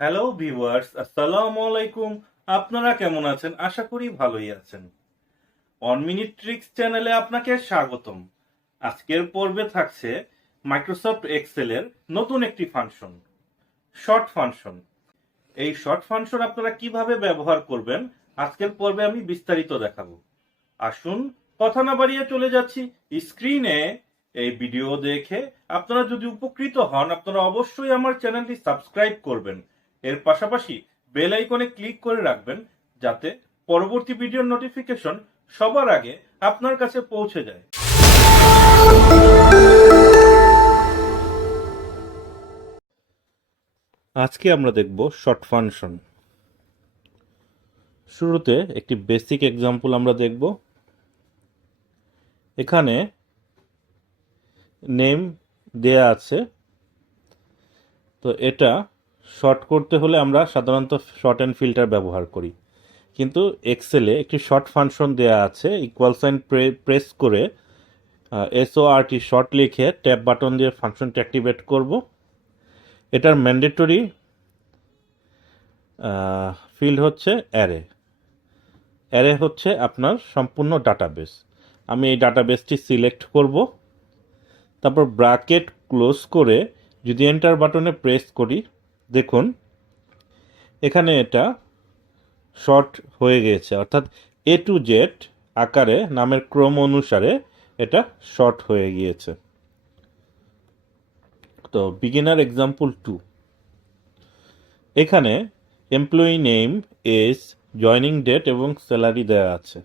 Hello viewers, আসসালামু আলাইকুম। আপনারা কেমন আছেন? আশা করি ভালোই আছেন। 1 মিনিট ট্রিক্স চ্যানেলে আপনাকে স্বাগতম। আজকের পর্বে থাকছে মাইক্রোসফট এক্সেলের নতুন একটি ফাংশন, শর্ট ফাংশন। এই শর্ট ফাংশন আপনারা কিভাবে ব্যবহার করবেন আজকের পর্বে আমি বিস্তারিত দেখাবো। আসুন কথা না বাড়িয়ে চলে যাচ্ছি স্ক্রিনে। এই ভিডিও দেখে আপনারা যদি উপকৃত হন, আপনারা অবশ্যই আমার চ্যানেলটি সাবস্ক্রাইব করবেন। এর পাশাপাশি বেল আইকনে ক্লিক করে রাখবেন, যাতে পরবর্তী ভিডিওর নোটিফিকেশন সবার আগে আপনার কাছে পৌঁছে যায়। আজকে আমরা দেখব শর্ট ফাংশন। শুরুতে একটি বেসিক এক্সাম্পল আমরা দেখব। এখানে নেম দেয়া আছে, তো এটা শর্ট করতে হলে আমরা সাধারণত শর্ট অ্যান্ড ফিল্টার ব্যবহার করি, কিন্তু এক্সেলে একটি শর্ট ফাংশন দেয়া আছে। ইকুয়াল সাইন প্রেস করে SORT শর্ট লিখে ট্যাব বাটন দিয়ে ফাংশনটি অ্যাক্টিভেট করব। এটার ম্যান্ডেটরি ফিল্ড হচ্ছে অ্যারে। অ্যারে হচ্ছে আপনার সম্পূর্ণ ডাটাবেস। আমি এই ডাটাবেসটি সিলেক্ট করব, তারপর ব্র্যাকেট ক্লোজ করে যদি এন্টার বাটনে প্রেস করি, দেখুন এখানে এটা শর্ট হয়ে গিয়েছে, অর্থাৎ A to Z আকারে নামের ক্রম অনুসারে এটা শর্ট হয়ে গিয়েছে। তো বিগিনার এক্সাম্পল 2, এখানে employee name, age, joining date এবং স্যালারি দেওয়া আছে।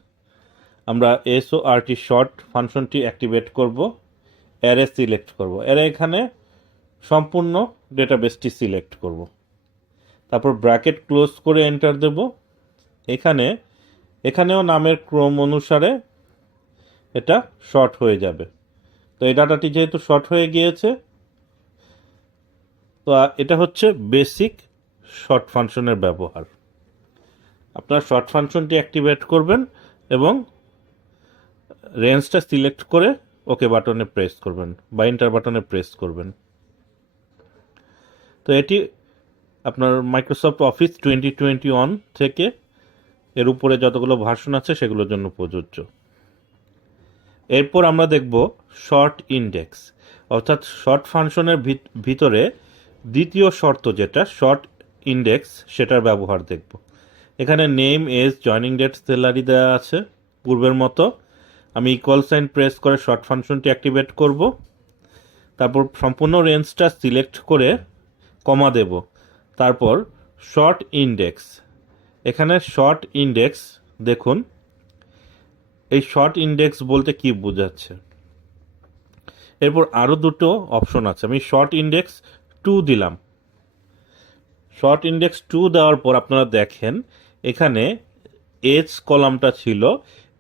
আমরা SORT শর্ট ফাংশনটি অ্যাক্টিভেট করব, অ্যারে সিলেক্ট করব। অ্যারে এখানে সম্পূর্ণ ডেটাবেসটি সিলেক্ট করব, তারপর ব্র্যাকেট ক্লোজ করে এন্টার দেব। এখানেও নামের ক্রম অনুসারে এটা শর্ট হয়ে যাবে। তো এই ডাটাটি যেহেতু শর্ট হয়ে গিয়েছে, তো এটা হচ্ছে বেসিক শর্ট ফাংশনের ব্যবহার। আপনার শর্ট ফাংশনটি অ্যাক্টিভেট করবেন এবং রেঞ্জটা সিলেক্ট করে ওকে বাটনে প্রেস করবেন বা এন্টার বাটনে প্রেস করবেন। তো এটি আপনার মাইক্রোসফট অফিস 2021 থেকে এর উপরে যতগুলো ভার্সন আছে সেগুলোর জন্য প্রযোজ্য। এরপর আমরা দেখব শর্ট ইন্ডেক্স, অর্থাৎ শর্ট ফাংশনের ভিতরে দ্বিতীয় শর্ত যেটা শর্ট ইন্ডেক্স, সেটার ব্যবহার দেখব। এখানে name, age, joining date, salary দেওয়া আছে পূর্বের মতো। আমি ইকুয়াল সাইন প্রেস করে শর্ট ফাংশনটি অ্যাক্টিভেট করব, তারপর সম্পূর্ণ রেঞ্জটা সিলেক্ট করে কমা দেব, তারপর শর্ট ইন্ডেক্স। এখানে শর্ট ইন্ডেক্স দেখুন, এই শর্ট ইন্ডেক্স বলতে কি বোঝাচ্ছে। এরপর আরও দুটো অপশন আছে। আমি শর্ট ইন্ডেক্স 2 দিলাম। শর্ট ইন্ডেক্স 2 দেওয়ার পর আপনারা দেখেন এখানে এজ কলামটা ছিল,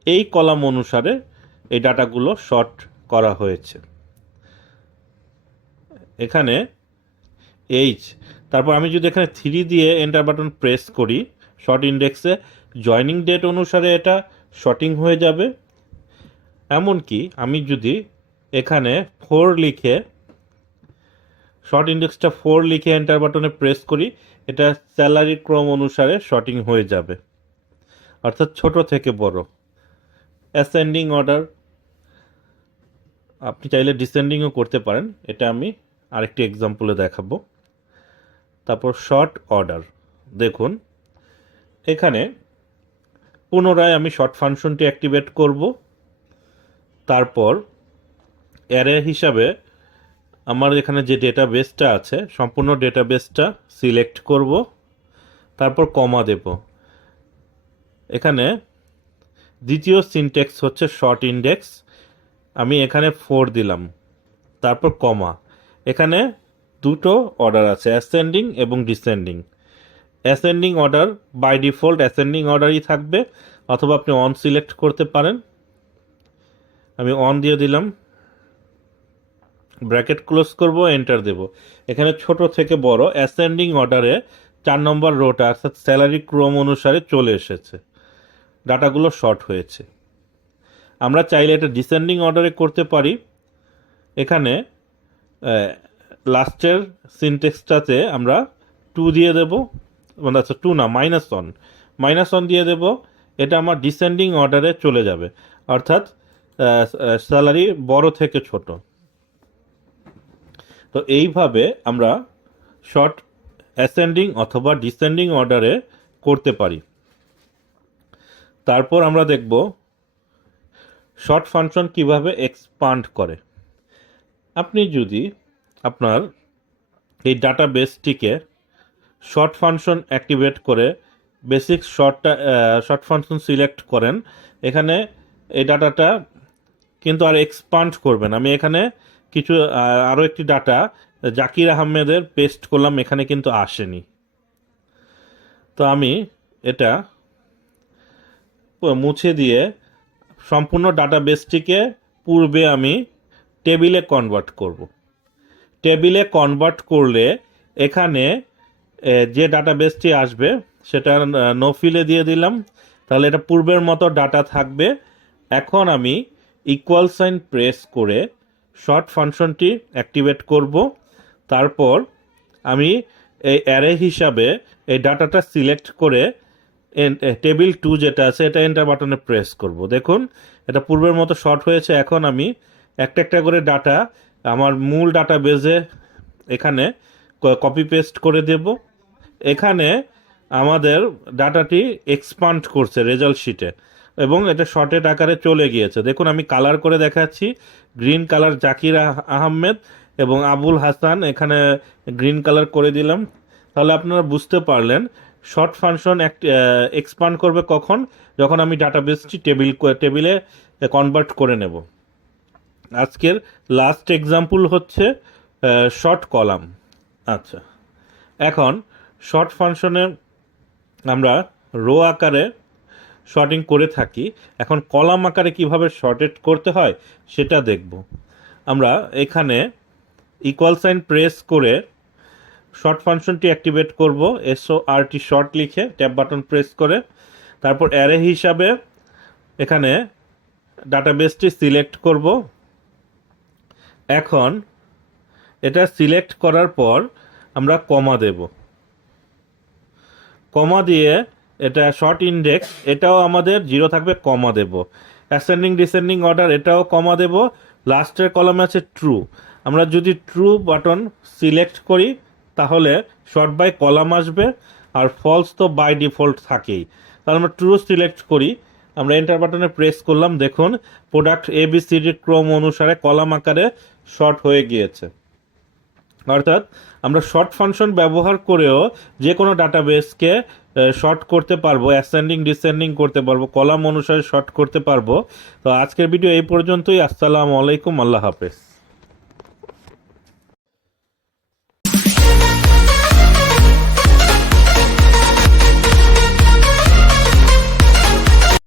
এই কলাম অনুসারে এই ডাটাগুলো শর্ট করা হয়েছে। এখানে এইচ, তারপর আমি যদি এখানে 3 দিয়ে এন্টার বাটন প্রেস করি, শর্ট ইন্ডেক্সে জয়নিং ডেট অনুসারে এটা শর্টিং হয়ে যাবে। এমনকি আমি যদি এখানে 4 লিখে, শর্ট ইন্ডেক্সটা 4 লিখে এন্টার বাটনে প্রেস করি, এটা স্যালারি ক্রম অনুসারে শর্টিং হয়ে যাবে, অর্থাৎ ছোট থেকে বড়। অ্যাসেন্ডিং অর্ডার, আপনি চাইলে ডিসেন্ডিংও করতে পারেন, এটা আমি আরেকটি এক্সাম্পলে দেখাবো। তারপর শর্ট অর্ডার, দেখুন এখানে পুনরায় আমি শর্ট ফাংশনটি অ্যাক্টিভেট করব, তারপর অ্যারে হিসাবে আমার এখানে যে ডেটাবেসটা আছে সম্পূর্ণ ডেটাবেসটা সিলেক্ট করব, তারপর কমা দেব। এখানে দ্বিতীয় সিনট্যাক্স হচ্ছে শর্ট ইন্ডেক্স, আমি এখানে 4 দিলাম, তারপর কমা। এখানে দুটো অর্ডার আছে, অ্যাসেন্ডিং এবং descending. Ascending order by default ascending অর্ডারই থাকবে, অথবা আপনি অন সিলেক্ট করতে পারেন। আমি অন দিয়ে দিলাম, ব্র্যাকেট ক্লোজ করব, এন্টার দেব। এখানে ছোট থেকে বড় অ্যাসেন্ডিং অর্ডারে 4 নম্বর রোটা অর্থাৎ স্যালারি ক্রম অনুসারে চলে এসেছে, ডাটাগুলো শর্ট হয়েছে। আমরা চাইলে এটা ডিসেন্ডিং অর্ডারে করতে পারি। এখানে লাস্টের সিনটেক্সটাতে আমরা টু দিয়ে দেব, মানে আচ্ছা টু না, -1 দিয়ে দেব। এটা আমার ডিসেন্ডিং অর্ডারে চলে যাবে, অর্থাৎ স্যালারি বড় থেকে ছোট। তো এইভাবে আমরা শর্ট অ্যাসেন্ডিং অথবা ডিসেন্ডিং অর্ডারে করতে পারি। তারপর আমরা দেখব শর্ট ফাংশন কিভাবে এক্সপান্ড করে। আপনি যদি আপনার এই ডাটাবেসটিকে শর্ট ফাংশন অ্যাক্টিভেট করে বেসিক শর্ট ফাংশন সিলেক্ট করেন, এখানে এই ডাটাটা কিন্তু আর এক্সপান্ড করবেন। আমি এখানে কিছু আরও একটি ডাটা জাকির আহমেদের পেস্ট করলাম, এখানে কিন্তু আসেনি। তো আমি এটা মুছে দিয়ে সম্পূর্ণ ডাটাবেসটিকে পূর্বে আমি টেবিলে কনভার্ট করব। টেবিলে কনভার্ট করলে এখানে যে ডাটাবেসটি আসবে সেটা নো ফিলে দিয়ে দিলাম, তাহলে এটা পূর্বের মতো ডাটা থাকবে। এখন আমি ইকুয়াল সাইন প্রেস করে শর্ট ফাংশনটি অ্যাক্টিভেট করব। তারপর আমি এই অ্যারে হিসাবে এই ডাটাটা সিলেক্ট করে টেবিল 2 যেটা আছে এটা এন্টার বাটনে প্রেস করব। দেখুন এটা পূর্বের মতো শর্ট হয়েছে। এখন আমি একটা একটা করে ডাটা আমার মূল ডাটা বেজে এখানে কপি পেস্ট করে দেব। এখানে আমাদের ডাটাটি এক্সপান্ড করছে রেজাল্ট শিটে এবং এটা শর্টেড আকারে চলে গিয়েছে। দেখুন আমি কালার করে দেখাচ্ছি, গ্রিন কালার জাকির আহমেদ এবং আবুল হাসান, এখানে গ্রিন কালার করে দিলাম। তাহলে আপনারা বুঝতে পারলেন শর্ট ফাংশন এক্সপান্ড করবে কখন, যখন আমি ডাটাবেসটি টেবিলে কনভার্ট করে নেব। আজকের লাস্ট এক্সাম্পল হচ্ছে শর্ট কলাম। আচ্ছা, এখন শর্ট ফাংশনে আমরা রো আকারে শর্টিং করে থাকি, এখন কলাম আকারে কিভাবে শর্টেড করতে হয় সেটা দেখব। আমরা এখানে ইকুয়াল সাইন প্রেস করে শর্ট ফাংশনটি অ্যাক্টিভেট করব, SORT শর্ট লিখে ট্যাব বাটন প্রেস করে। তারপর অ্যারে হিসাবে এখানে ডাটাবেসটি সিলেক্ট করব। এখন এটা সিলেক্ট করার পর আমরা কমা দেব, কমা দিয়ে এটা শর্ট ইন্ডেক্স এটাও আমাদের 0 থাকবে, কমা দেব। অ্যাসেন্ডিং ডিসেন্ডিং অর্ডার এটাও কমা দেব। লাস্টের কলামে আছে ট্রু, আমরা যদি ট্রু বাটন সিলেক্ট করি তাহলে শর্ট বাই কলাম আসবে, আর ফলস তো বাই ডিফল্ট থাকেই। তাহলে আমরা ট্রু সিলেক্ট করি, আমরা এন্টার বাটনে প্রেস করলাম। দেখুন প্রোডাক্ট ABCD ক্রম অনুসারে কলাম আকারে শর্ট হয়ে গিয়েছে। অর্থাৎ আমরা শর্ট ফাংশন ব্যবহার করেও যে কোনো ডাটাবেসকে শর্ট করতে পারবো, অ্যাসেন্ডিং ডিসেন্ডিং করতে পারবো, কলাম অনুসারে শর্ট করতে পারবো। তো আজকের ভিডিও এই পর্যন্তই। আসসালামু আলাইকুম, আল্লাহ হাফেজ।